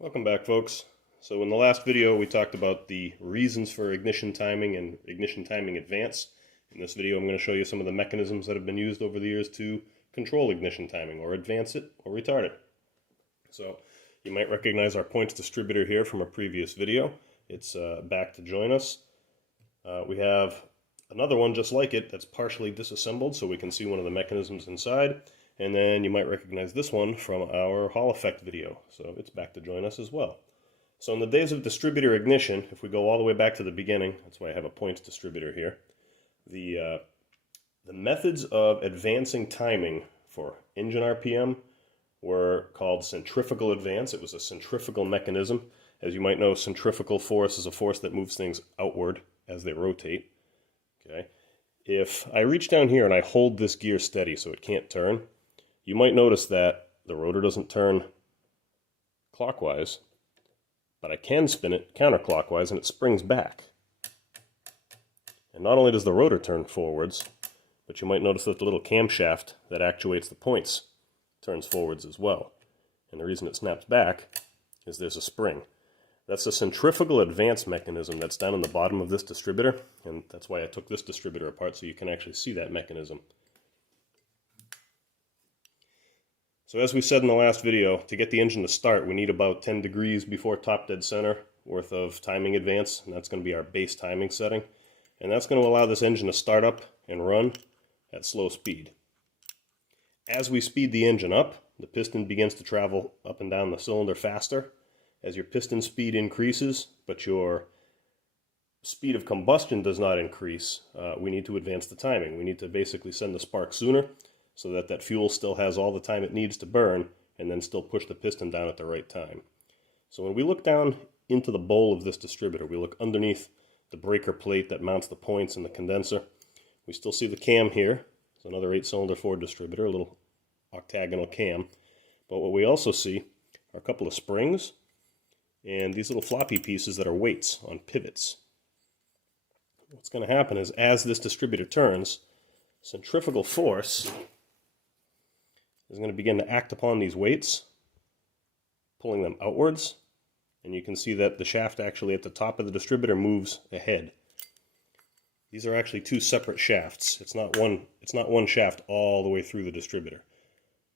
Welcome back, folks. So in the last video we talked about the reasons for ignition timing and ignition timing advance. In this video I'm going to show you some of the mechanisms that have been used over the years to control ignition timing or advance it or retard it. So you might recognize our points distributor here from a previous video. It's back to join us. We have another one just like it that's partially disassembled so we can see one of the mechanisms inside. And then you might recognize this one from our Hall effect video, so it's back to join us as well. So in the days of distributor ignition, if we go all the way back to the beginning, that's why I have a points distributor here, the methods of advancing timing for engine RPM were called centrifugal advance. It was a centrifugal mechanism. As you might know, centrifugal force is a force that moves things outward as they rotate. Okay. If I reach down here and I hold this gear steady so it can't turn, you might notice that the rotor doesn't turn clockwise, but I can spin it counterclockwise and it springs back. And not only does the rotor turn forwards, but you might notice that the little camshaft that actuates the points turns forwards as well. And the reason it snaps back is there's a spring. That's a centrifugal advance mechanism that's down in the bottom of this distributor, and that's why I took this distributor apart so you can actually see that mechanism. So as we said in the last video, to get the engine to start, we need about 10 degrees before top dead center worth of timing advance, and that's going to be our base timing setting. And that's going to allow this engine to start up and run at slow speed. As we speed the engine up, the piston begins to travel up and down the cylinder faster. As your piston speed increases, but your speed of combustion does not increase, we need to advance the timing. We need to basically send the spark sooner, so that that fuel still has all the time it needs to burn and then still push the piston down at the right time. So when we look down into the bowl of this distributor, we look underneath the breaker plate that mounts the points and the condenser. We still see the cam here. It's another 8-cylinder Ford distributor, a little octagonal cam. But what we also see are a couple of springs and these little floppy pieces that are weights on pivots. What's going to happen is as this distributor turns, centrifugal force is going to begin to act upon these weights, pulling them outwards, and you can see that the shaft actually at the top of the distributor moves ahead. These are actually two separate shafts. It's not one shaft all the way through the distributor.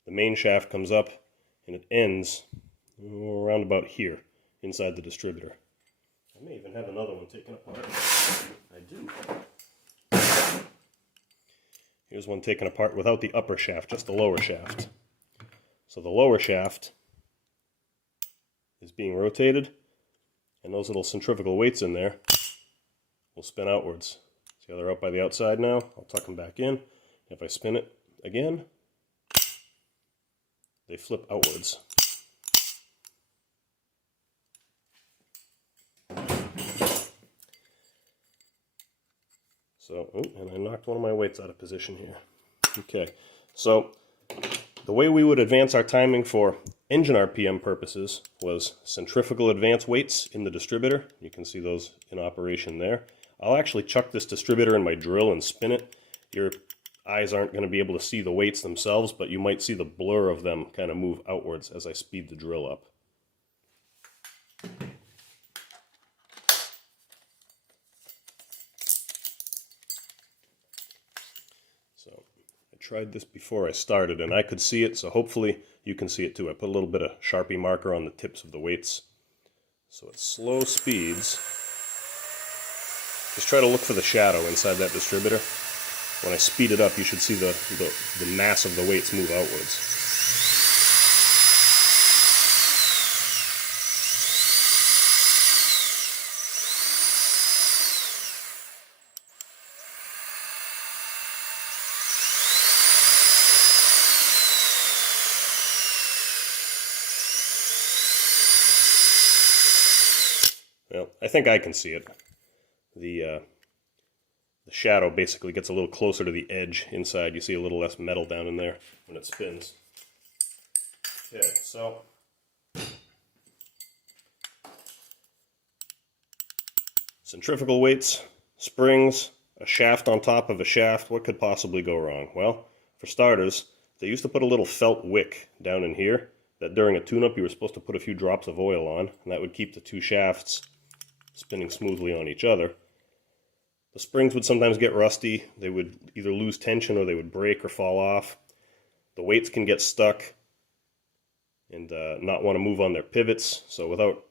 The main shaft comes up and it ends around about here inside the distributor. I may even have another one taken apart. I do. Here's one taken apart without the upper shaft, just the lower shaft. So the lower shaft is being rotated, and those little centrifugal weights in there will spin outwards. See how they're out by the outside now? I'll tuck them back in. If I spin it again, they flip outwards. So, and I knocked one of my weights out of position here. Okay, so the way we would advance our timing for engine RPM purposes was centrifugal advance weights in the distributor. You can see those in operation there. I'll actually chuck this distributor in my drill and spin it. Your eyes aren't going to be able to see the weights themselves, but you might see the blur of them kind of move outwards as I speed the drill up. So I tried this before I started and I could see it, so hopefully you can see it too. I put a little bit of Sharpie marker on the tips of the weights. So at slow speeds, just try to look for the shadow inside that distributor. When I speed it up, you should see the mass of the weights move outwards. Well, I think I can see it. The shadow basically gets a little closer to the edge inside. You see a little less metal down in there when it spins. Okay, so centrifugal weights, springs, a shaft on top of a shaft. What could possibly go wrong? Well, for starters, they used to put a little felt wick down in here that during a tune-up you were supposed to put a few drops of oil on, and that would keep the two shafts spinning smoothly on each other. The springs would sometimes get rusty. They would either lose tension or they would break or fall off. The weights can get stuck and not want to move on their pivots. So without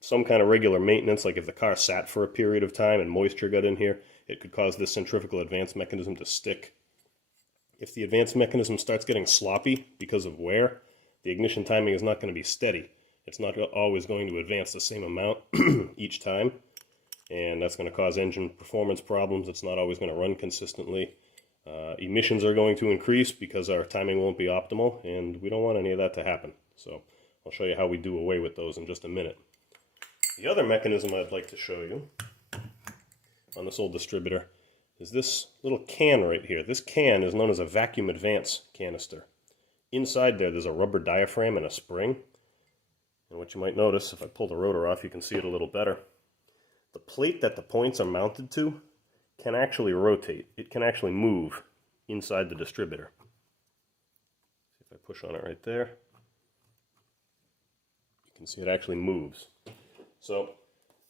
some kind of regular maintenance, like if the car sat for a period of time and moisture got in here, it could cause this centrifugal advance mechanism to stick. If the advance mechanism starts getting sloppy because of wear, the ignition timing is not going to be steady. It's not always going to advance the same amount each time, and that's going to cause engine performance problems. It's not always going to run consistently. Emissions are going to increase because our timing won't be optimal, and we don't want any of that to happen. So I'll show you how we do away with those in just a minute. The other mechanism I'd like to show you on this old distributor is this little can right here. This can is known as a vacuum advance canister. Inside there's a rubber diaphragm and a spring. And what you might notice, if I pull the rotor off, you can see it a little better. The plate that the points are mounted to can actually rotate. It can actually move inside the distributor. See if I push on it right there. You can see it actually moves. So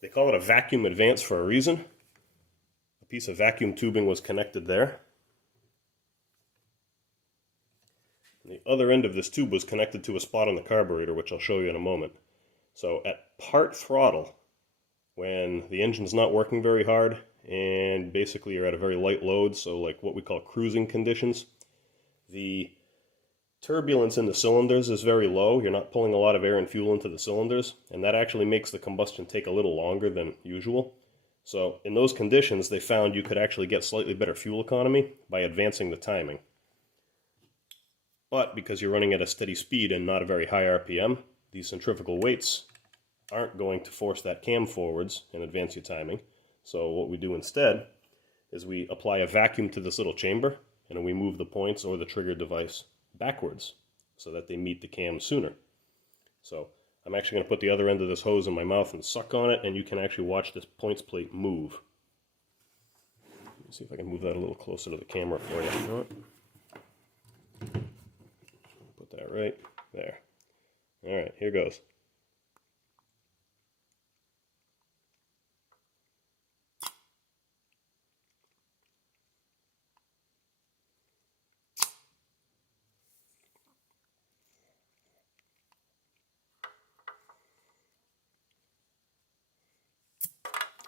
they call it a vacuum advance for a reason. A piece of vacuum tubing was connected there. And the other end of this tube was connected to a spot on the carburetor, which I'll show you in a moment. So at part throttle, when the engine's not working very hard and basically you're at a very light load, so like what we call cruising conditions, the turbulence in the cylinders is very low. You're not pulling a lot of air and fuel into the cylinders, and that actually makes the combustion take a little longer than usual. So in those conditions, they found you could actually get slightly better fuel economy by advancing the timing. But because you're running at a steady speed and not a very high RPM, these centrifugal weights aren't going to force that cam forwards and advance your timing. So what we do instead is we apply a vacuum to this little chamber, and then we move the points or the trigger device backwards so that they meet the cam sooner. So I'm actually going to put the other end of this hose in my mouth and suck on it, and you can actually watch this points plate move. Let me see if I can move that a little closer to the camera for you. You know what? Put that right there. Alright, here goes.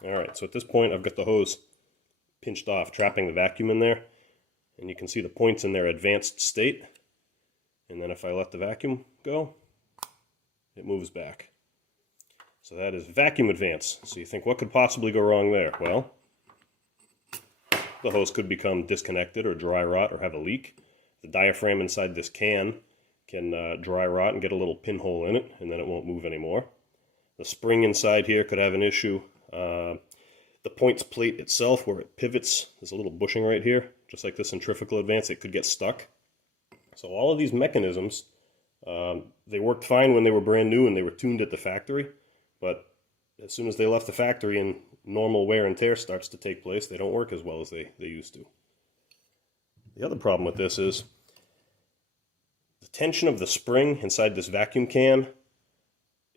Alright, so at this point I've got the hose pinched off, trapping the vacuum in there, and you can see the points in their advanced state. And then if I let the vacuum go, it moves back. So that is vacuum advance. So you think, what could possibly go wrong there? Well, the hose could become disconnected or dry rot or have a leak. The diaphragm inside this can dry rot and get a little pinhole in it, and then it won't move anymore. The spring inside here could have an issue. The points plate itself, where it pivots, there's a little bushing right here, just like the centrifugal advance. It could get stuck. So all of these mechanisms, they worked fine when they were brand new and they were tuned at the factory, but as soon as they left the factory and normal wear and tear starts to take place, they don't work as well as they used to. The other problem with this is the tension of the spring inside this vacuum can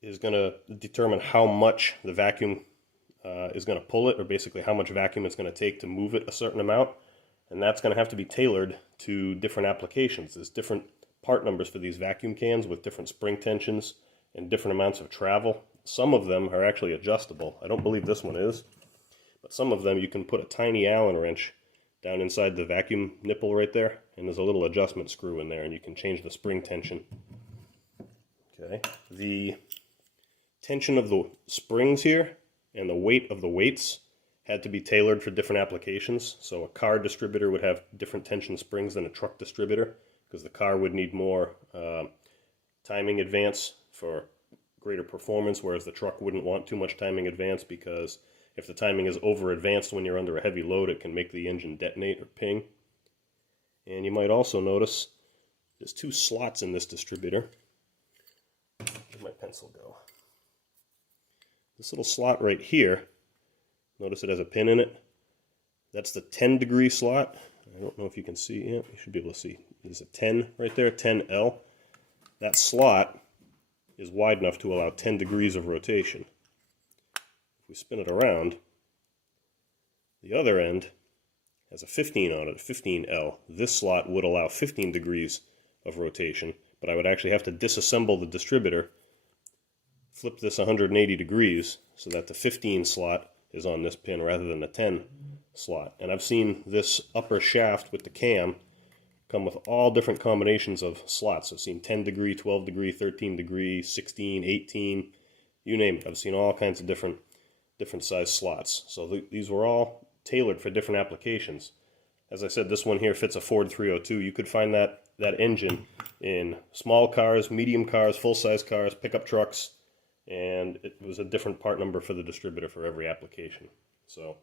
is going to determine how much the vacuum is going to pull it, or basically how much vacuum it's going to take to move it a certain amount. And that's going to have to be tailored to different applications. There's different part numbers for these vacuum cans with different spring tensions and different amounts of travel. Some of them are actually adjustable. I don't believe this one is, but some of them you can put a tiny Allen wrench down inside the vacuum nipple right there, and there's a little adjustment screw in there, and you can change the spring tension. Okay, the tension of the springs here and the weight of the weights had to be tailored for different applications. So a car distributor would have different tension springs than a truck distributor, because the car would need more timing advance for greater performance, whereas the truck wouldn't want too much timing advance, because if the timing is over advanced when you're under a heavy load, it can make the engine detonate or ping. And you might also notice there's two slots in this distributor. Where'd my pencil go? This little slot right here, notice it has a pin in it. That's the 10-degree slot. I don't know if you can see. Yeah, you should be able to see. There's a 10 right there, 10L. That slot is wide enough to allow 10 degrees of rotation. If we spin it around, the other end has a 15 on it, 15L. This slot would allow 15 degrees of rotation, but I would actually have to disassemble the distributor, flip this 180 degrees so that the 15 slot is on this pin rather than the 10 slot. And I've seen this upper shaft with the cam come with all different combinations of slots. I've seen 10 degree, 12 degree, 13 degree, 16, 18, you name it. I've seen all kinds of different size slots. So these were all tailored for different applications. As I said, this one here fits a Ford 302. You could find that engine in small cars, medium cars, full-size cars, pickup trucks, and it was a different part number for the distributor for every application. So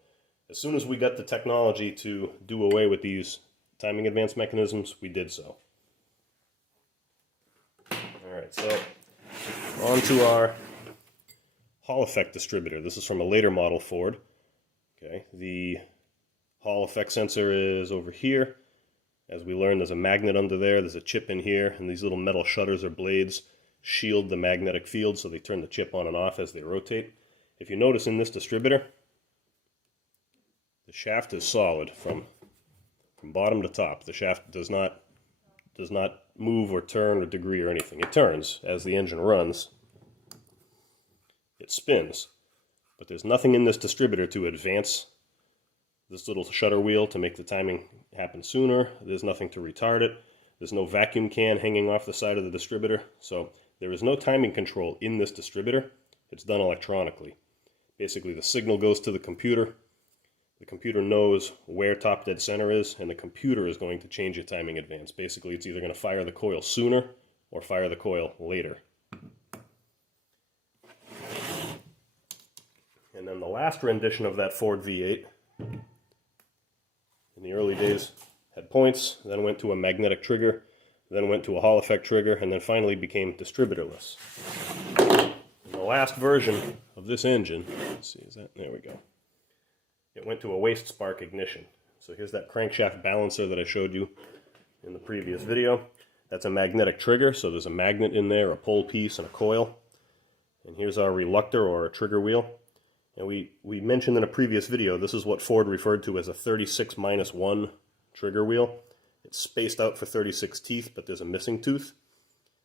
as soon as we got the technology to do away with these timing advance mechanisms, we did so. Alright, so on to our Hall effect distributor. This is from a later model Ford. Okay, the Hall effect sensor is over here. As we learned, there's a magnet under there, there's a chip in here, and these little metal shutters or blades shield the magnetic field so they turn the chip on and off as they rotate. If you notice in this distributor, the shaft is solid from bottom to top. The shaft does not move or turn or degree or anything. It turns as the engine runs. It spins, but there's nothing in this distributor to advance this little shutter wheel to make the timing happen sooner. There's nothing to retard it. There's no vacuum can hanging off the side of the distributor. So there is no timing control in this distributor. It's done electronically. Basically, the signal goes to the computer. The computer knows where top dead center is, and the computer is going to change your timing advance. Basically, it's either going to fire the coil sooner or fire the coil later. And then the last rendition of that Ford V8, in the early days, had points, then went to a magnetic trigger, then went to a Hall effect trigger, and then finally became distributorless. And the last version of this engine, let's see, there we go. It went to a waste spark ignition. So here's that crankshaft balancer that I showed you in the previous video. That's a magnetic trigger, so there's a magnet in there, a pole piece, and a coil. And here's our reluctor or a trigger wheel. And we mentioned in a previous video, this is what Ford referred to as a 36-1 trigger wheel. It's spaced out for 36 teeth, but there's a missing tooth.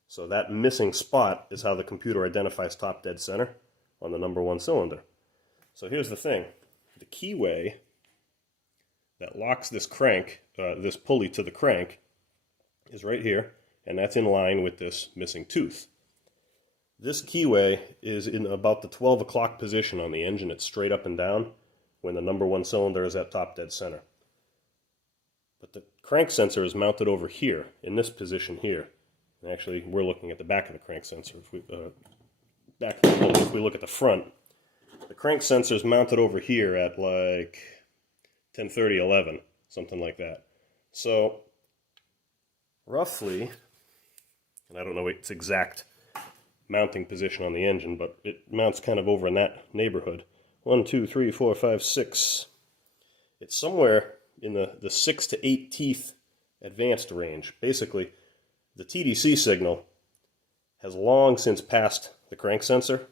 So that missing spot is how the computer identifies top dead center on the number 1 cylinder. So here's the thing. The keyway that locks this crank, this pulley to the crank, is right here, and that's in line with this missing tooth. This keyway is in about the 12 o'clock position on the engine. It's straight up and down when the number 1 cylinder is at top dead center. But the crank sensor is mounted over here, in this position here. And actually, we're looking at the back of the crank sensor. If we look at the front, the crank sensor is mounted over here at like 10:30, 11, something like that. So, roughly, and I don't know its exact mounting position on the engine, but it mounts kind of over in that neighborhood. 1, 2, 3, 4, 5, 6. It's somewhere in the 6 to 8 teeth advanced range. Basically, the TDC signal has long since passed the crank sensor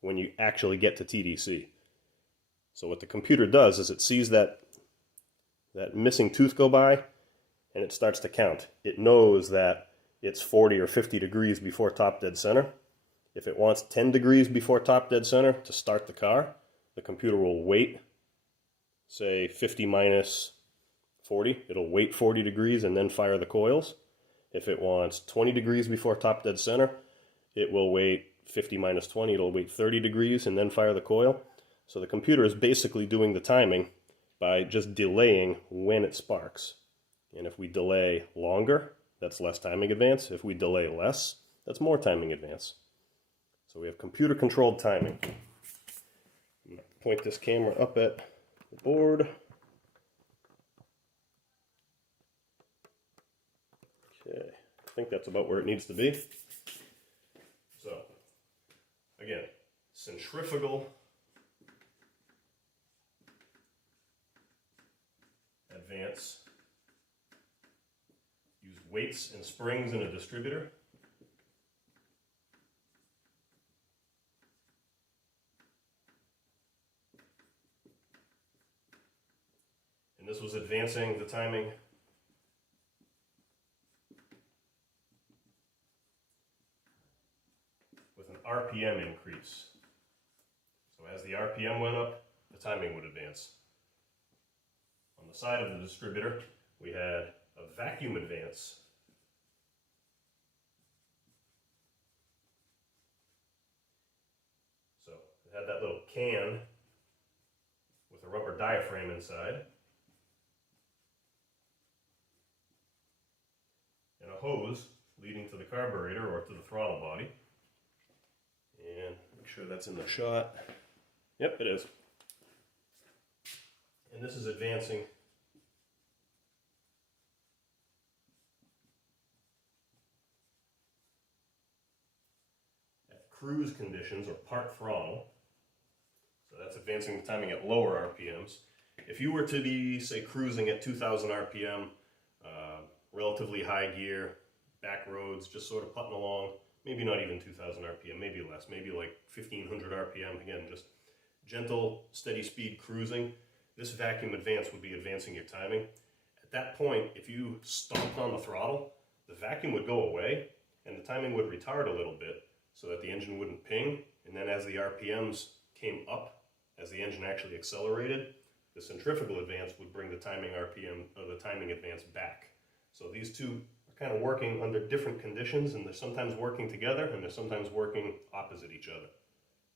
when you actually get to TDC. So what the computer does is it sees that missing tooth go by, and it starts to count. It knows that it's 40 or 50 degrees before top dead center. If it wants 10 degrees before top dead center to start the car, the computer will wait, say 50 minus 40. It'll wait 40 degrees and then fire the coils. If it wants 20 degrees before top dead center, it will wait 50 minus 20. It'll wait 30 degrees and then fire the coil. So the computer is basically doing the timing by just delaying when it sparks. And if we delay longer, that's less timing advance. If we delay less, that's more timing advance. So we have computer-controlled timing. I'm going to point this camera up at the board. Okay, I think that's about where it needs to be. So, again, centrifugal advance. Use weights and springs in a distributor. And this was advancing the timing with an RPM increase. So as the RPM went up, the timing would advance. On the side of the distributor, we had a vacuum advance. So it had that little can with a rubber diaphragm inside and a hose leading to the carburetor or to the throttle body. And make sure that's in the shot. Yep, it is. And this is advancing at cruise conditions or part throttle. So that's advancing the timing at lower RPMs. If you were to be, say, cruising at 2,000 RPM, relatively high gear, back roads, just sort of putting along, maybe not even 2,000 RPM, maybe less, maybe like 1,500 RPM, again, just gentle, steady speed cruising, this vacuum advance would be advancing your timing. At that point, if you stomped on the throttle, the vacuum would go away and the timing would retard a little bit so that the engine wouldn't ping. And then as the RPMs came up, as the engine actually accelerated, the centrifugal advance would bring the timing RPM or the timing advance back. So these two are kind of working under different conditions, and they're sometimes working together and they're sometimes working opposite each other.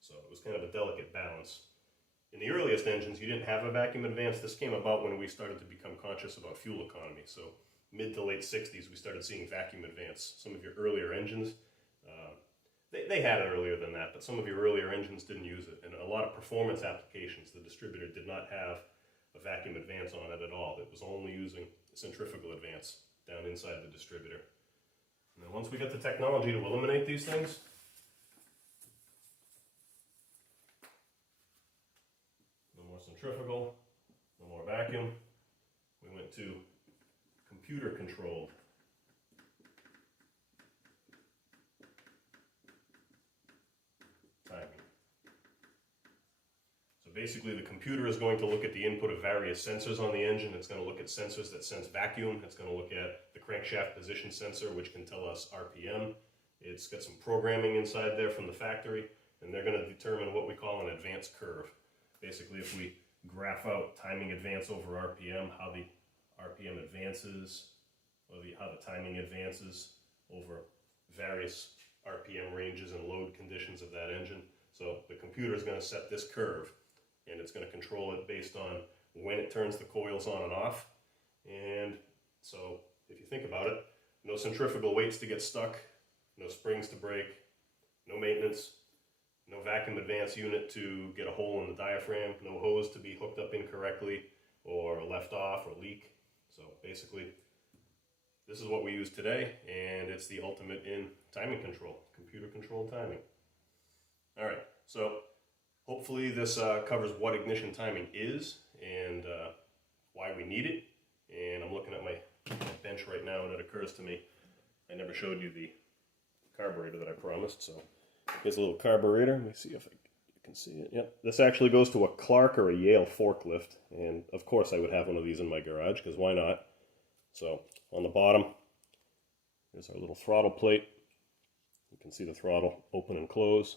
So it was kind of a delicate balance. In the earliest engines, you didn't have a vacuum advance. This came about when we started to become conscious about fuel economy. So mid to late 60s, we started seeing vacuum advance. Some of your earlier engines, they had it earlier than that, but some of your earlier engines didn't use it. And a lot of performance applications, the distributor did not have a vacuum advance on it at all. It was only using the centrifugal advance down inside the distributor. And then once we got the technology to eliminate these things, centrifugal, no more vacuum. We went to computer controlled. Timing. So basically the computer is going to look at the input of various sensors on the engine. It's going to look at sensors that sense vacuum. It's going to look at the crankshaft position sensor, which can tell us RPM. It's got some programming inside there from the factory, and they're going to determine what we call an advance curve. Basically, if we graph out timing advance over RPM, how the RPM advances, or how the timing advances over various RPM ranges and load conditions of that engine. So the computer is going to set this curve, and it's going to control it based on when it turns the coils on and off. And so if you think about it, no centrifugal weights to get stuck, no springs to break, no maintenance, no vacuum advance unit to get a hole in the diaphragm, no hose to be hooked up incorrectly or left off or leak. So basically, this is what we use today, and it's the ultimate in timing control, computer controlled timing. All right, so hopefully this covers what ignition timing is and why we need it. And I'm looking at my bench right now, and it occurs to me I never showed you the carburetor that I promised, so here's a little carburetor. Let me see if you can see it. Yep. This actually goes to a Clark or a Yale forklift. And of course I would have one of these in my garage, because why not? So on the bottom, there's our little throttle plate. You can see the throttle open and close.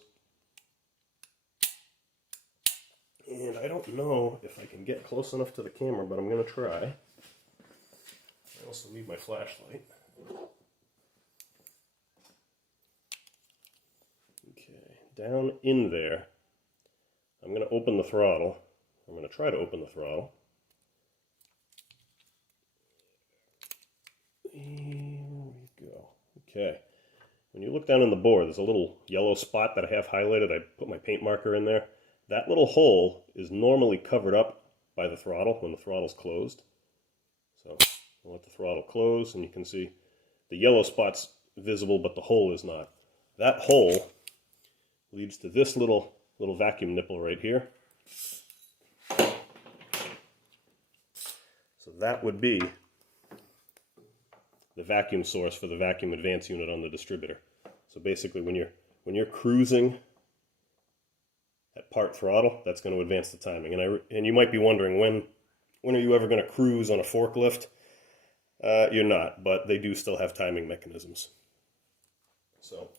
And I don't know if I can get close enough to the camera, but I'm going to try. I also need my flashlight. Down in there, I'm going to open the throttle. I'm going to try to open the throttle. There we go. Okay. When you look down in the bore, there's a little yellow spot that I have highlighted. I put my paint marker in there. That little hole is normally covered up by the throttle when the throttle's closed. So I'll let the throttle close, and you can see the yellow spot's visible, but the hole is not. That hole leads to this little vacuum nipple right here. So that would be the vacuum source for the vacuum advance unit on the distributor. So basically when you're cruising at part throttle, that's going to advance the timing. And you might be wondering, when when are you ever going to cruise on a forklift? You're not, but they do still have timing mechanisms. So,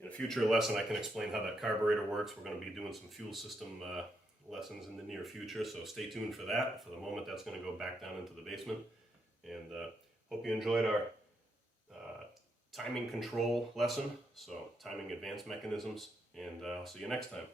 in a future lesson, I can explain how that carburetor works. We're going to be doing some fuel system lessons in the near future, so stay tuned for that. For the moment, that's going to go back down into the basement. And hope you enjoyed our timing control lesson, so timing advanced mechanisms, and I'll see you next time.